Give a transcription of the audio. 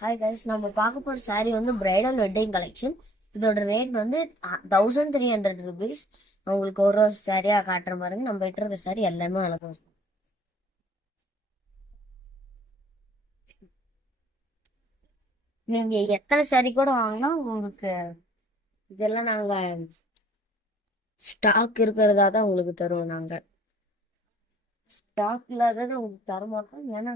Hi guys, நம்ம பார்க்க போகிற saree வந்து பிரைடல் வெட்டிங் கலெக்ஷன். இதோட ரேட் வந்து 1300 rupees. உங்களுக்கு ஒரு சாரியாக காட்டுற பாருங்க. நம்ம கிட்ட இருக்க saree எல்லாமே அழகாக இருக்கும். நீங்க எத்தனை saree கூட வாங்கினா உங்களுக்கு இதெல்லாம் நாங்க ஸ்டாக் இருக்கிறதா தான் உங்களுக்கு தருவோம். நாங்க ஸ்டாக் இல்லாதது உங்களுக்கு தர மாட்டோம். ஏன்னா